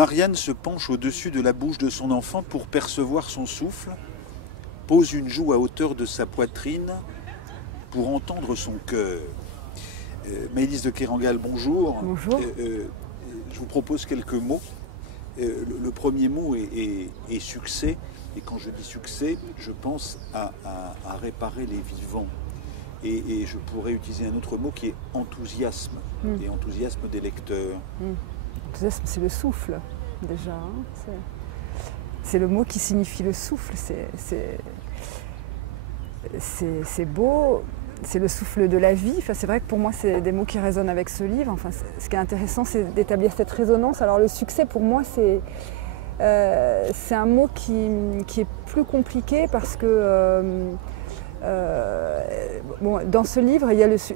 Marianne se penche au-dessus de la bouche de son enfant pour percevoir son souffle, pose une joue à hauteur de sa poitrine pour entendre son cœur. Maëlys de Kerangal, bonjour. Bonjour. Je vous propose quelques mots. Le premier mot est succès. Et quand je dis succès, je pense à réparer les vivants. Et je pourrais utiliser un autre mot qui est enthousiasme. Et enthousiasme des lecteurs. Enthousiasme, c'est le souffle, déjà. C'est le mot qui signifie le souffle. C'est beau. C'est le souffle de la vie. Enfin, c'est vrai que pour moi, c'est des mots qui résonnent avec ce livre. Enfin, ce qui est intéressant, c'est d'établir cette résonance. Alors le succès, pour moi, c'est un mot qui est plus compliqué parce que bon, dans ce livre,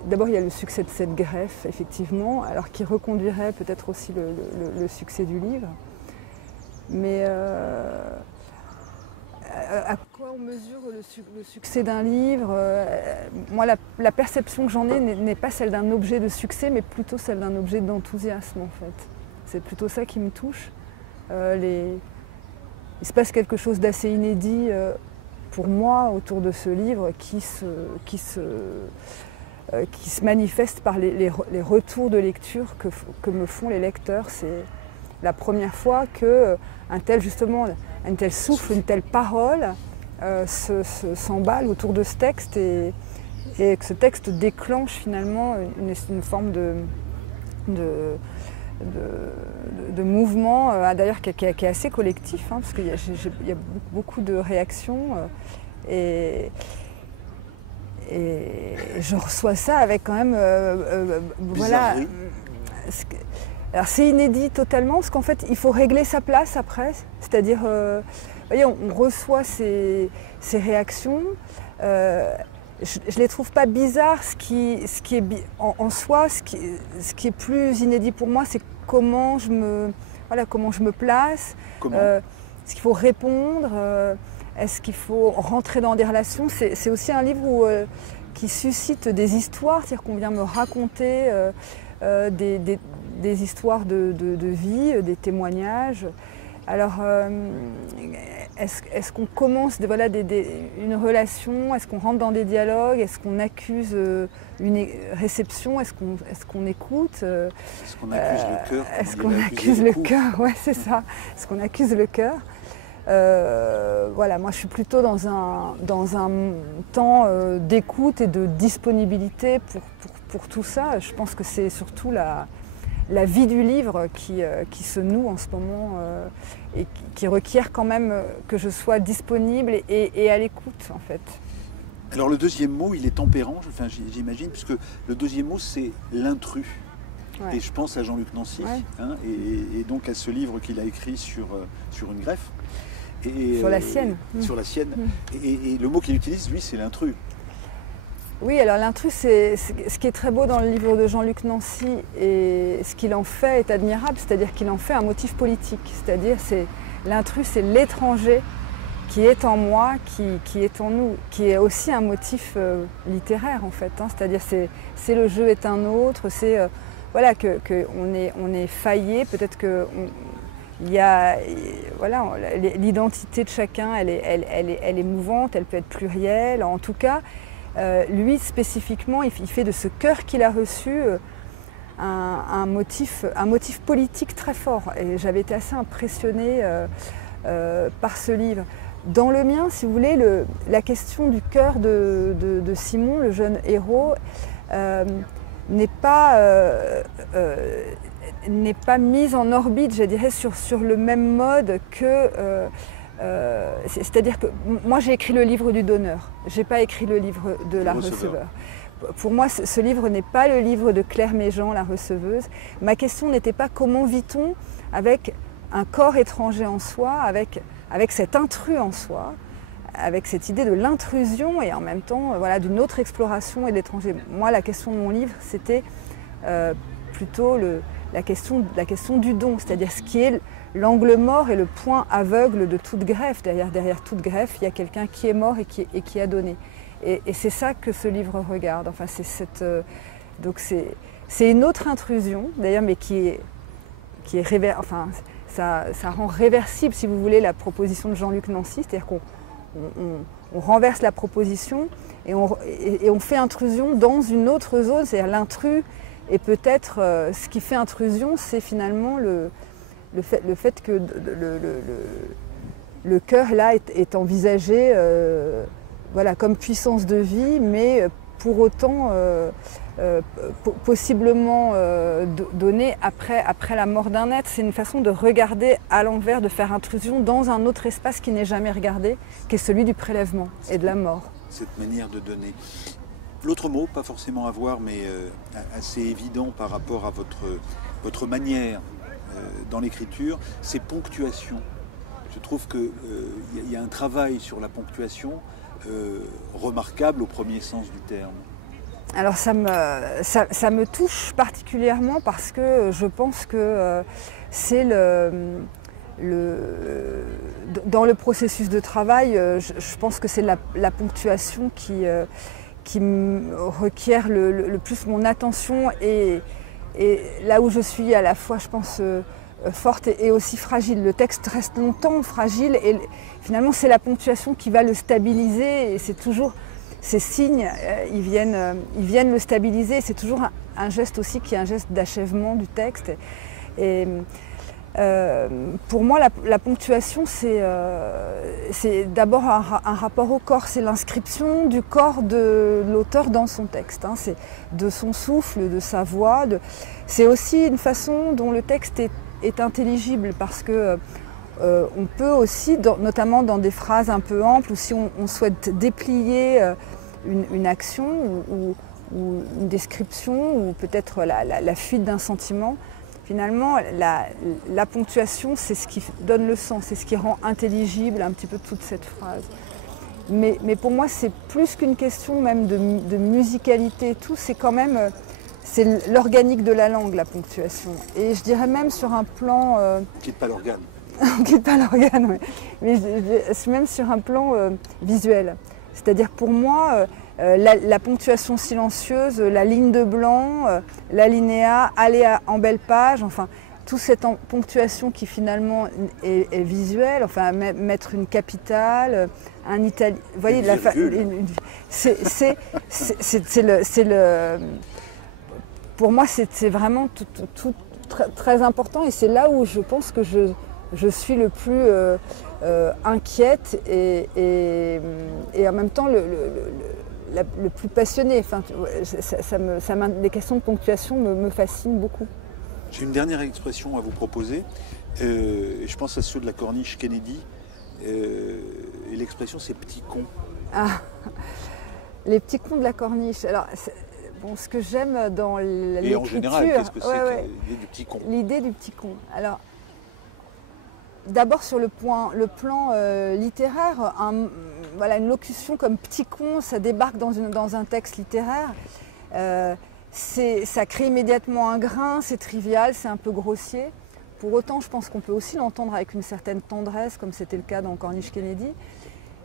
d'abord il y a le succès de cette greffe, effectivement, alors qui reconduirait peut-être aussi le succès du livre. Mais à quoi on mesure le succès d'un livre? Moi, la perception que j'en ai n'est pas celle d'un objet de succès, mais plutôt celle d'un objet d'enthousiasme, en fait. C'est plutôt ça qui me touche. Il se passe quelque chose d'assez inédit pour moi autour de ce livre qui se manifeste par les retours de lecture que me font les lecteurs. C'est la première fois qu'un tel souffle, une telle parole s'emballe autour de ce texte et que ce texte déclenche finalement une forme de mouvement, d'ailleurs qui est assez collectif, hein, parce qu'il y a beaucoup de réactions et je reçois ça avec quand même voilà. Alors c'est inédit totalement, parce qu'en fait il faut régler sa place après, c'est-à-dire vous voyez, on reçoit ces réactions. Je ne les trouve pas bizarres. Ce qui est en soi, ce qui est plus inédit pour moi, c'est comment je me place. Est-ce qu'il faut répondre, est-ce qu'il faut rentrer dans des relations. C'est aussi un livre qui suscite des histoires, c'est-à-dire qu'on vient me raconter des histoires de vie, des témoignages. Alors, est-ce qu'on commence une relation? Est-ce qu'on rentre dans des dialogues? Est-ce qu'on accuse une réception? Est-ce qu'on écoute? Est-ce qu'on accuse le cœur? Est-ce qu'on accuse le cœur? Ouais, c'est ça. Est-ce qu'on accuse le cœur? Voilà, moi je suis plutôt dans un temps d'écoute et de disponibilité pour tout ça. Je pense que c'est surtout la vie du livre qui se noue en ce moment et qui requiert quand même que je sois disponible et à l'écoute, en fait. Alors le deuxième mot, il est tempérant, j'imagine, puisque le deuxième mot, c'est l'intrus. Ouais. Et je pense à Jean-Luc Nancy, ouais. Hein, et donc à ce livre qu'il a écrit sur une greffe. Sur la sienne. Sur la sienne. Et le mot qu'il utilise, lui, c'est l'intrus. Oui, alors l'intrus, c'est ce qui est très beau dans le livre de Jean-Luc Nancy, et ce qu'il en fait est admirable, c'est-à-dire qu'il en fait un motif politique. C'est-à-dire l'intrus, c'est l'étranger qui est en moi, qui est en nous, qui est aussi un motif littéraire en fait. Hein. C'est-à-dire c'est le jeu est un autre, c'est voilà, on est faillé, peut-être que il y a, voilà, l'identité de chacun, elle est mouvante, elle peut être plurielle. En tout cas, lui spécifiquement, il fait de ce cœur qu'il a reçu un motif politique très fort. Et j'avais été assez impressionnée par ce livre. Dans le mien, si vous voulez, la question du cœur de Simon, le jeune héros, n'est pas mise en orbite, je dirais, sur le même mode que... c'est-à-dire que moi j'ai écrit le livre du donneur, j'ai pas écrit le livre de la receveur. Pour moi, ce livre n'est pas le livre de Claire Méjean, la receveuse. Ma question n'était pas comment vit-on avec un corps étranger en soi, avec cet intrus en soi, avec cette idée de l'intrusion et en même temps voilà, d'une autre exploration et de l'étranger. Moi, la question de mon livre, c'était plutôt la question du don, c'est-à-dire ce qui est l'angle mort et le point aveugle de toute greffe. Derrière toute greffe, il y a quelqu'un qui est mort et qui a donné. Et c'est ça que ce livre regarde. Enfin, donc c'est une autre intrusion, d'ailleurs, mais qui est enfin, ça rend réversible, si vous voulez, la proposition de Jean-Luc Nancy, c'est-à-dire qu'on renverse la proposition et on fait intrusion dans une autre zone, c'est-à-dire l'intrus. Et peut-être ce qui fait intrusion, c'est finalement le fait que le cœur, là, est envisagé voilà, comme puissance de vie, mais pour autant possiblement donné après la mort d'un être. C'est une façon de regarder à l'envers, de faire intrusion dans un autre espace qui n'est jamais regardé, qui est celui du prélèvement et de la mort. Cette manière de donner. L'autre mot, pas forcément à voir, mais assez évident par rapport à votre manière dans l'écriture, c'est ponctuation. Je trouve qu'il y a un travail sur la ponctuation remarquable au premier sens du terme. Alors ça me touche particulièrement parce que je pense que c'est dans le processus de travail, je pense que c'est la ponctuation qui requiert le plus mon attention et là où je suis à la fois, je pense, forte et aussi fragile. Le texte reste longtemps fragile et finalement c'est la ponctuation qui va le stabiliser et c'est toujours ces signes, ils viennent le stabiliser. C'est toujours un geste aussi qui est un geste d'achèvement du texte. Et pour moi, la ponctuation, c'est d'abord un rapport au corps. C'est l'inscription du corps de l'auteur dans son texte. Hein. C'est de son souffle, de sa voix. C'est aussi une façon dont le texte est intelligible parce que on peut aussi, notamment dans des phrases un peu amples, ou si on souhaite déplier une action ou une description, ou peut-être la fuite d'un sentiment, finalement, la ponctuation, c'est ce qui donne le sens, c'est ce qui rend intelligible un petit peu toute cette phrase. Mais pour moi, c'est plus qu'une question même de musicalité et tout, c'est quand même c'est l'organique de la langue, la ponctuation. Et je dirais même sur un plan... Quitte pas l'organe. Quitte pas l'organe, oui. Mais même sur un plan visuel. C'est-à-dire pour moi, la ponctuation silencieuse, la ligne de blanc, l'alinéa, aller en belle page, enfin, toute cette ponctuation qui finalement est visuelle, enfin, mettre une capitale, un italien... Vous voyez, c'est le... Pour moi, c'est vraiment tout très important et c'est là où je pense que je suis le plus inquiète et en même temps le plus passionnée. Enfin, les questions de ponctuation me fascinent beaucoup. J'ai une dernière expression à vous proposer. Je pense à ceux de la corniche Kennedy. Et l'expression, c'est petit con. Ah, les petits cons de la corniche. Alors, bon, ce que j'aime dans l'écriture... Et en général, qu'est-ce que c'est l'idée du petit con? L'idée du petit con. Alors, d'abord sur le plan littéraire, voilà, une locution comme petit con, ça débarque dans un texte littéraire. Ça crée immédiatement un grain, c'est trivial, c'est un peu grossier. Pour autant, je pense qu'on peut aussi l'entendre avec une certaine tendresse, comme c'était le cas dans Corniche Kennedy.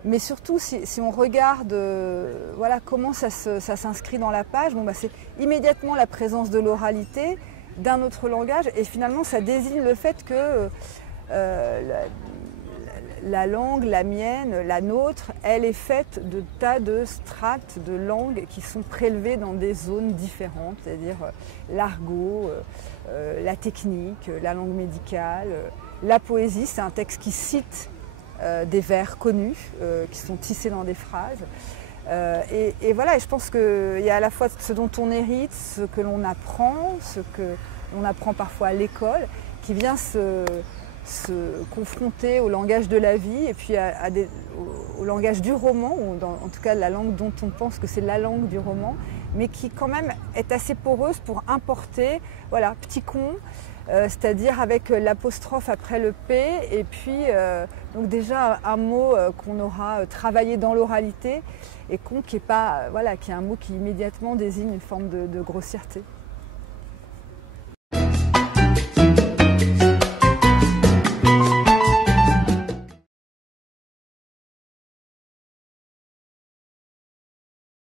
Mais surtout, si on regarde voilà, comment ça s'inscrit dans la page, bon, bah, c'est immédiatement la présence de l'oralité, d'un autre langage, et finalement ça désigne le fait que la langue, la mienne, la nôtre, elle est faite de tas de strates de langues qui sont prélevées dans des zones différentes, c'est-à-dire l'argot, la technique, la langue médicale, la poésie. C'est un texte qui cite des vers connus qui sont tissés dans des phrases. Et voilà, et je pense qu'il y a à la fois ce dont on hérite, ce que l'on apprend, ce que l'on apprend parfois à l'école, qui vient se confronter au langage de la vie et puis au langage du roman, ou en tout cas la langue dont on pense que c'est la langue du roman, mais qui quand même est assez poreuse pour importer, voilà, petit con, c'est-à-dire avec l'apostrophe après le P, et puis donc déjà un mot qu'on aura travaillé dans l'oralité, et con qui est pas, voilà, qui est un mot qui immédiatement désigne une forme de grossièreté.